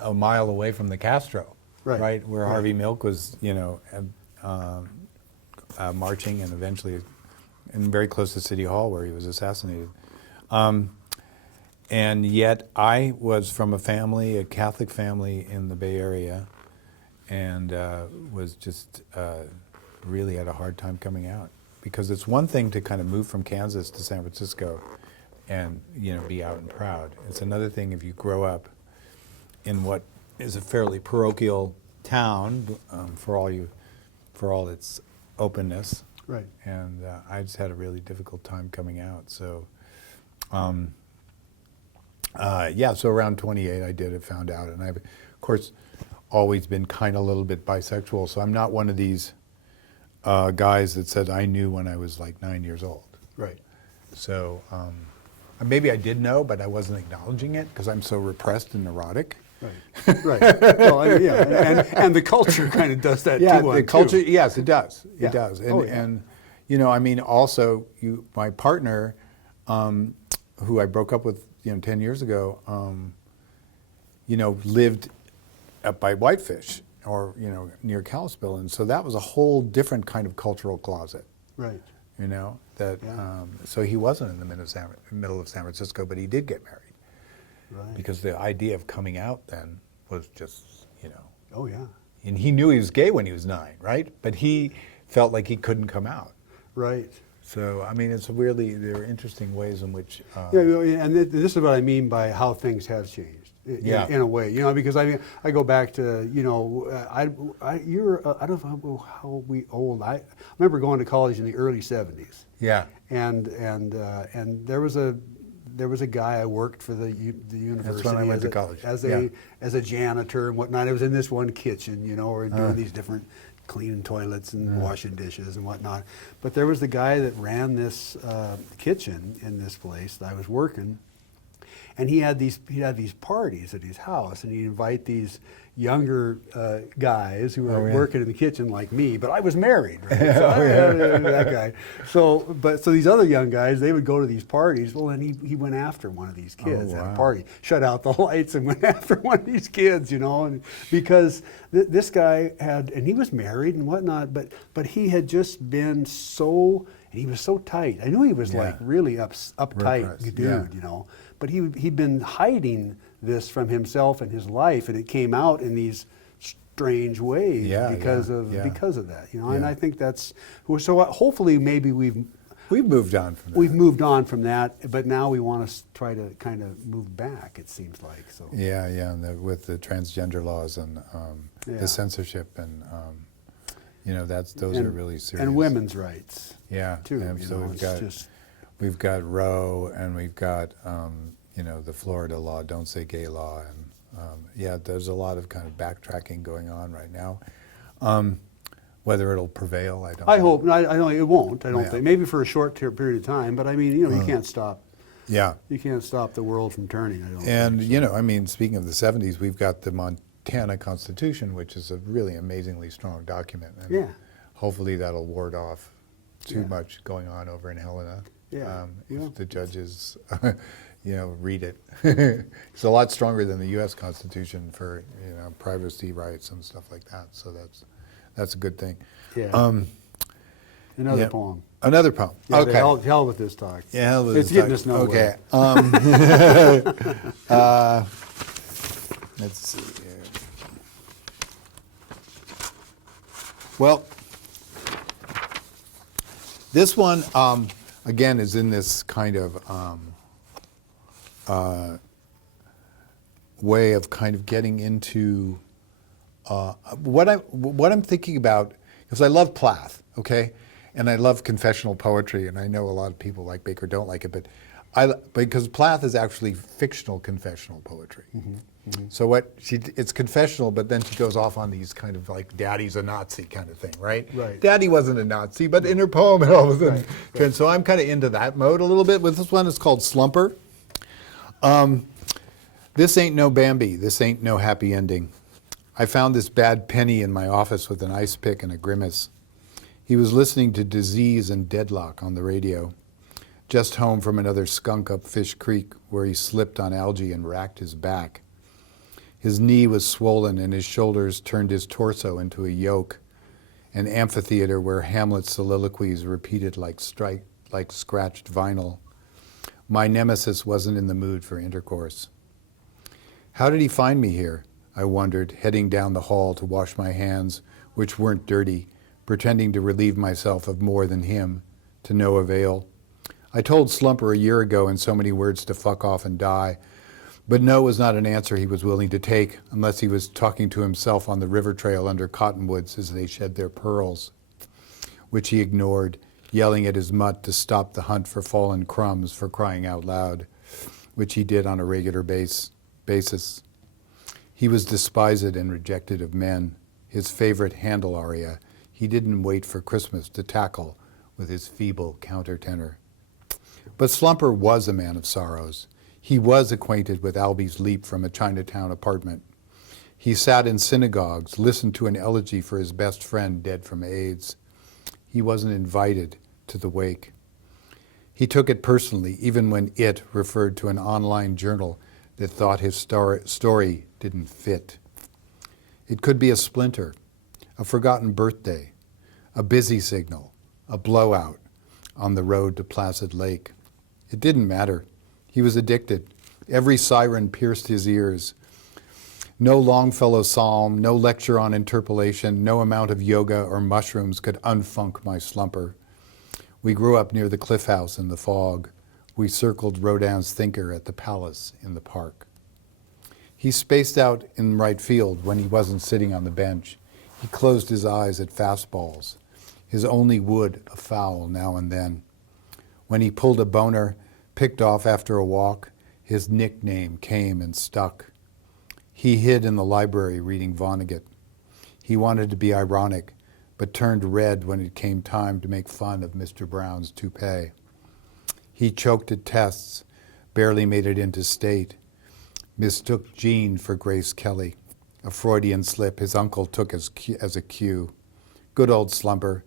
a mile away from the Castro. Right, where Harvey Milk was, marching and eventually, and very close to City Hall where he was assassinated. And yet I was from a Catholic family in the Bay Area, and was just really had a hard time coming out. Because it's one thing to kind of move from Kansas to San Francisco and, be out and proud. It's another thing if you grow up in what is a fairly parochial town for all its openness, right? And I just had a really difficult time coming out. So, so around 28, I found out, and I've, of course, always been kind of a little bit bisexual. So I'm not one of these guys that said I knew when I was like 9 years old. Right. So maybe I did know, but I wasn't acknowledging it because I'm so repressed and neurotic. Right. Well, and the culture kind of does that too. Yeah, the culture. Yes, it does. Yeah. It does. And also, my partner, who I broke up with, 10 years ago, lived up by Whitefish or near Kalispell, and so that was a whole different kind of cultural closet. Right. So he wasn't in the middle of San Francisco, but he did get married. Right. Because the idea of coming out then was just, Oh, yeah. and he knew he was gay when he was 9, right? But he felt like he couldn't come out. Right. So, I mean, there are interesting ways in which... Yeah, and this is what I mean by how things have changed, in a way, because I go back to, I don't know how old, I remember going to college in the early 70s. Yeah. And there was a guy, I worked for the university. That's when I went to college. As a janitor and whatnot. I was in this one kitchen, or doing these different cleaning toilets and washing dishes and whatnot. But there was the guy that ran this kitchen in this place that I was working, and he'd have these parties at his house, and he'd invite these younger guys who were working in the kitchen like me, but I was married, right? So that guy. So these other young guys, they would go to these parties. Well, and he went after one of these kids at a party, shut out the lights and went after one of these kids, and because this guy and he was married and whatnot, but he had just been so, and he was so tight. I knew he was like really uptight dude, but he'd been hiding this from himself and his life, and it came out in these strange ways because of that, And I think that's so. Hopefully, maybe we've moved on from that. We've moved on from that, but now we want to try to kind of move back. It seems like so. And with the transgender laws and the censorship and those are really serious. And women's rights. Too. And so we've got Roe, and we've got the Florida law, Don't Say Gay law, and there's a lot of kind of backtracking going on right now. Whether it'll prevail, I don't know. I hope. I know it won't. I don't think. Maybe for a short period of time, but I mean, you can't stop. Yeah. You can't stop the world from turning, I don't think. And, speaking of the 70s, we've got the Montana Constitution, which is a really amazingly strong document. And hopefully that'll ward off too much going on over in Helena. If the judges, read it. It's a lot stronger than the U.S. Constitution for, privacy rights and stuff like that. So that's a good thing. Another poem. Another poem. Okay. Hell with this talk. Yeah, hell with it's this getting talk. us nowhere. Okay. Let's see here. Well, this one, again, is in this kind of way of kind of getting into what I'm thinking about, because I love Plath, okay, and I love confessional poetry, and I know a lot of people like Baker don't like it, but because Plath is actually fictional confessional poetry. So it's confessional, but then she goes off on these kind of like Daddy's a Nazi kind of thing, right? Daddy wasn't a Nazi, but in her poem it all of a sudden. So I'm kind of into that mode a little bit. With this one, it's called Slumper. This ain't no Bambi. This ain't no happy ending. I found this bad penny in my office with an ice pick and a grimace. He was listening to Disease and Deadlock on the radio, just home from another skunk up Fish Creek where he slipped on algae and racked his back. His knee was swollen and his shoulders turned his torso into a yoke, an amphitheater where Hamlet's soliloquies repeated like scratched vinyl. My nemesis wasn't in the mood for intercourse. How did he find me here? I wondered, heading down the hall to wash my hands, which weren't dirty, pretending to relieve myself of more than him, to no avail. I told Slumper a year ago in so many words to fuck off and die, but no was not an answer he was willing to take, unless he was talking to himself on the river trail under cottonwoods as they shed their pearls, which he ignored, yelling at his mutt to stop the hunt for fallen crumbs, for crying out loud, which he did on a regular basis. He was despised and rejected of men, his favorite Handel aria. He didn't wait for Christmas to tackle with his feeble countertenor. But Slumper was a man of sorrows. He was acquainted with Albie's leap from a Chinatown apartment. He sat in synagogues, listened to an elegy for his best friend dead from AIDS. He wasn't invited to the wake. He took it personally, even when it referred to an online journal that thought his story didn't fit. It could be a splinter, a forgotten birthday, a busy signal, a blowout on the road to Placid Lake. It didn't matter. He was addicted, Every siren pierced his ears. No Longfellow psalm, no lecture on interpolation, no amount of yoga or mushrooms could unfunk my slumber. We grew up near the Cliff House in the fog. We circled Rodin's Thinker at the Palace in the park. He spaced out in right field when he wasn't sitting on the bench. He closed his eyes at fastballs. His only wood a foul now and then. When he pulled a boner, picked off after a walk, his nickname came and stuck. He hid in the library reading Vonnegut. He wanted to be ironic, but turned red when it came time to make fun of Mr. Brown's toupee. He choked at tests, barely made it into state, mistook Jean for Grace Kelly, a Freudian slip his uncle took as a cue. Good old slumber,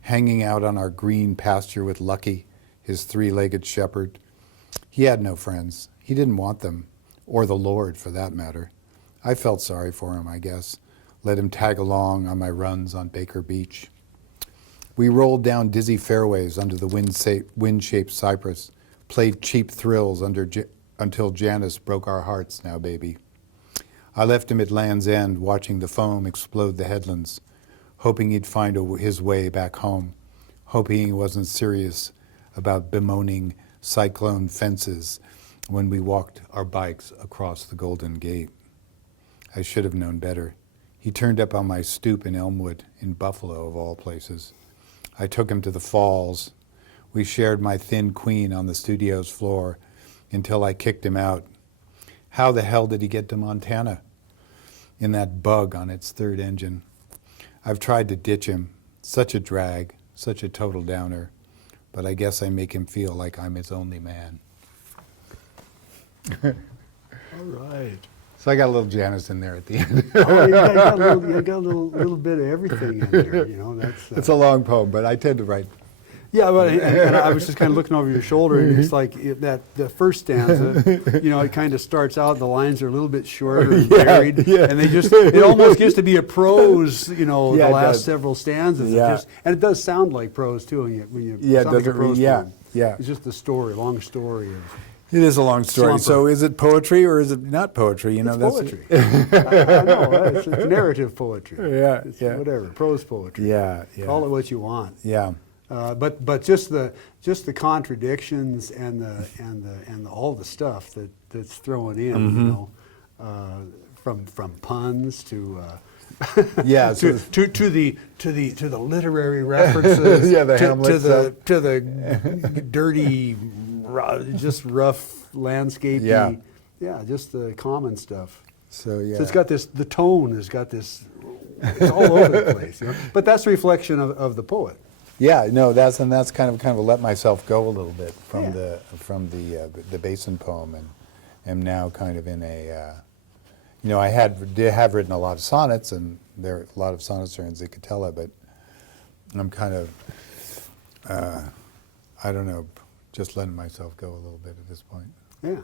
hanging out on our green pasture with Lucky, his three-legged shepherd. He had no friends. He didn't want them, or the Lord for that matter. I felt sorry for him, I guess. Let him tag along on my runs on Baker Beach. We rolled down dizzy fairways under the wind-shaped cypress, played cheap thrills until Janice broke our hearts now, baby. I left him at Land's End watching the foam explode the headlands, hoping he'd find his way back home, hoping he wasn't serious about bemoaning cyclone fences when we walked our bikes across the Golden Gate. I should have known better. He turned up on my stoop in Elmwood, in Buffalo of all places. I took him to the falls. We shared my thin queen on the studio's floor until I kicked him out. How the hell did he get to Montana? In that bug on its third engine. I've tried to ditch him. Such a drag, such a total downer. But I guess I make him feel like I'm his only man. All right. So I got a little Janice in there at the end. Oh, you got a little bit of everything in there, you know. That's it's a long poem, but I tend to write. Yeah, but and I was just kind of looking over your shoulder, and it's like the first stanza, you know, it kind of starts out, the lines are a little bit shorter and varied, and it almost gets to be a prose, you know, the last several stanzas. Yeah. And it does sound like prose too when you sound like a prose poem. Yeah. It's just the story, long story of. It is a long story. Slumper. So is it poetry or is it not poetry? You know, It's poetry. I know, it's narrative poetry. Yeah, it's whatever, prose poetry. Yeah. Call it what you want. Yeah. But just the contradictions and all the stuff that's thrown in, you know, from puns to Yeah, to the literary references, yeah, the Hamlet stuff. to the dirty, just rough landscape. Yeah, just the common stuff. So So it's got this. The tone has got this. It's all over the place, you know? But that's a reflection of the poet. Yeah, no, that's kind of let myself go a little bit from the Basin poem, and am now kind of in a, you know, I did have written a lot of sonnets, and there are a lot of sonnets are in Zicatella, but I'm kind of, I don't know, just letting myself go a little bit at this point. Yeah.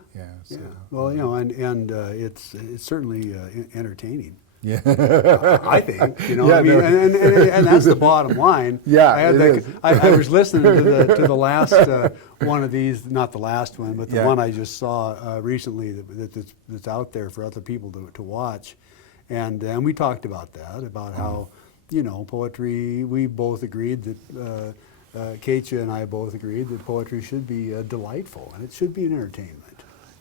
So, Well, you know, and it's certainly entertaining. Yeah. I think, you know, I mean, and that's the bottom line. Yeah, I was listening to the last one of these, not the last one, but the one I just saw recently that's out there for other people to watch, and we talked about that, about how, you know, poetry. We both agreed that Keitcha and I both agreed that poetry should be delightful and it should be an entertainment.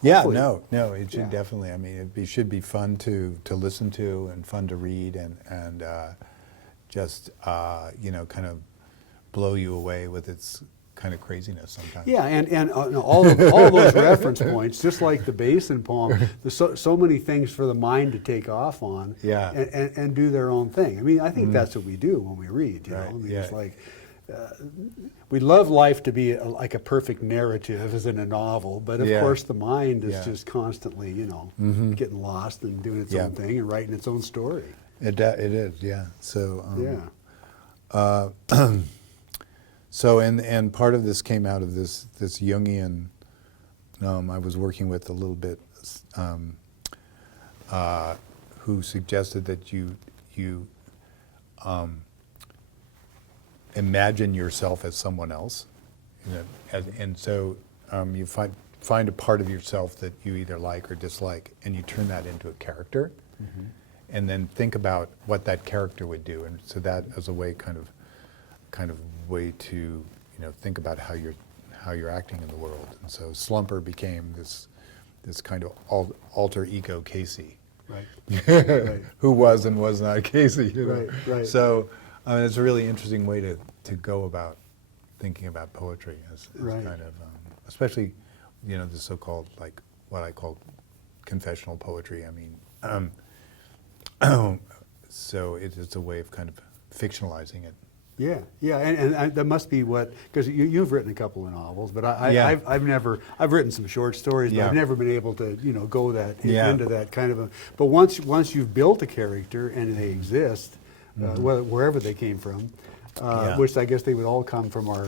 Yeah, no, it should definitely. I mean, it should be fun to listen to and fun to read and just you know, kind of blow you away with its kind of craziness sometimes. Yeah, and all those reference points, just like the Basin poem, there's so many things for the mind to take off on. Yeah. And do their own thing. I mean, I think that's what we do when we read. You know, I mean, it's like. We love life to be like a perfect narrative, as in a novel, but of course the mind is just constantly, you know, getting lost and doing its own thing and writing its own story. It is, yeah. So so and part of this came out of this Jungian. I was working with a little bit, who suggested that you imagine yourself as someone else, you know, and so you find a part of yourself that you either like or dislike, and you turn that into a character, and then think about what that character would do, and so that as a way, kind of way to think about how you're acting in the world. And so Slumper became this kind of alter ego Casey, right. Right. who was and was not Casey. Right, right. So it's a really interesting way to go about thinking about poetry as right. kind of, especially the so-called, like what I call confessional poetry. I mean, so it's a way of kind of fictionalizing it. Yeah, yeah, and that must be what, because you've written a couple of novels, but I've written some short stories, but I've never been able to go into that kind of a. But once you've built a character and they exist, wherever they came from, which I guess they would all come from our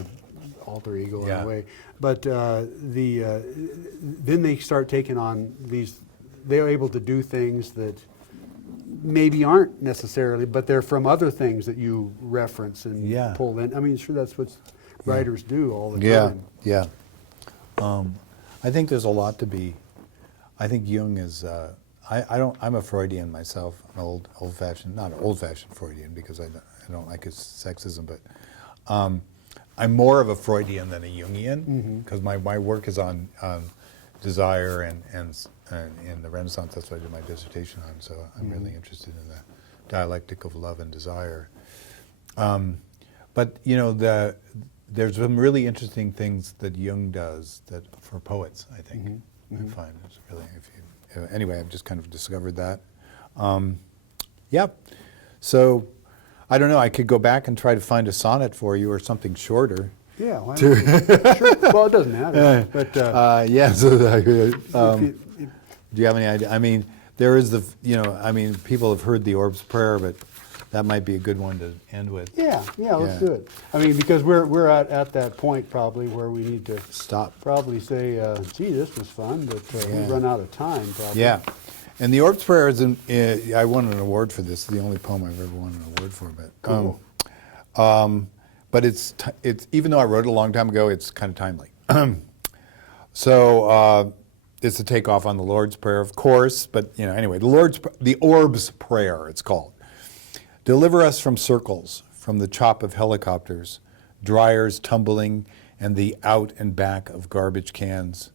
alter ego in a way, but then they start taking on these. They're able to do things that maybe aren't necessarily, but they're from other things that you reference and pull in. I mean, sure, that's what writers do all the time. Yeah. I think there's a lot to be. I think Jung is. I'm a Freudian myself. I'm old-fashioned, not old-fashioned Freudian because I don't like his sexism, but I'm more of a Freudian than a Jungian because my work is on desire and in the Renaissance. That's what I did my dissertation on. So I'm really interested in the dialectic of love and desire. But there's some really interesting things that Jung does that for poets, I think. I find it's really anyway. I've just kind of discovered that. So I don't know. I could go back and try to find a sonnet for you or something shorter. Yeah, why not? Sure. Well, it doesn't matter. But do you have any idea? I mean, there is people have heard the Orb's Prayer, but that might be a good one to end with. Yeah, let's do it. I mean, because we're at that point probably where we need to stop. Probably say, gee, this was fun, but we run out of time probably. Yeah. And the Orb's Prayer is, I won an award for this. It's the only poem I've ever won an award for. But cool. But it's even though I wrote it a long time ago, it's kind of timely. So it's a takeoff on the Lord's Prayer, of course. But anyway, the Orb's Prayer, it's called. Deliver us from circles, from the chop of helicopters, dryers tumbling, and the out and back of garbage cans.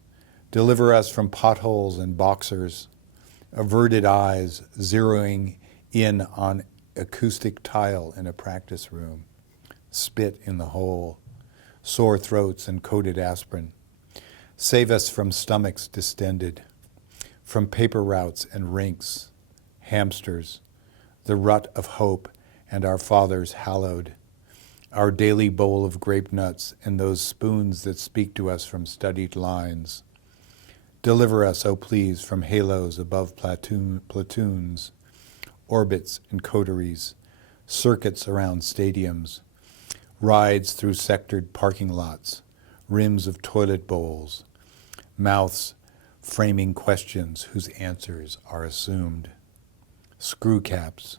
Deliver us from potholes and boxers, averted eyes zeroing in on acoustic tile in a practice room, spit in the hole, sore throats and coated aspirin. Save us from stomachs distended, from paper routes and rinks, hamsters, the rut of hope and our fathers hallowed, our daily bowl of grape nuts and those spoons that speak to us from studied lines. Deliver us, oh please, from halos above platoons, orbits and coteries, circuits around stadiums, rides through sectored parking lots, rims of toilet bowls, mouths framing questions whose answers are assumed. Screw caps.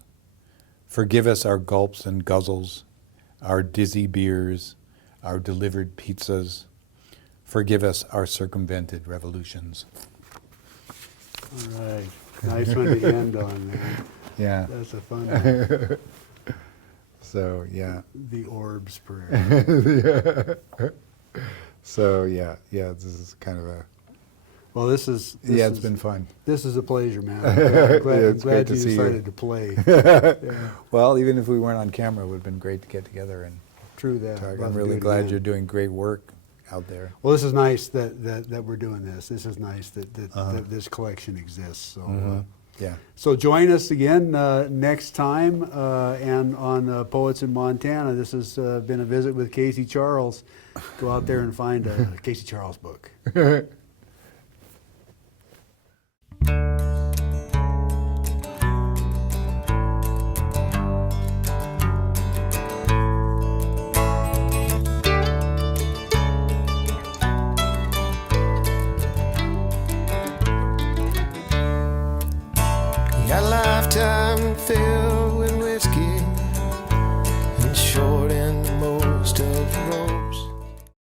Forgive us our gulps and guzzles, our dizzy beers, our delivered pizzas. Forgive us our circumvented revolutions. All right. Nice one to end on, man. Yeah. That's a fun one. So, yeah. The Orb's Prayer. So, yeah, this is kind of a... Well, it's been fun. This is a pleasure, man. I'm glad you decided to play. Yeah. Well, even if we weren't on camera, it would have been great to get together and True that. talk. I'm really glad you're doing great work out there. Well, this is nice that we're doing this. This is nice that this collection exists. So, yeah. So join us again next time and on Poets in Montana. This has been a visit with Casey Charles. Go out there and find a Casey Charles book.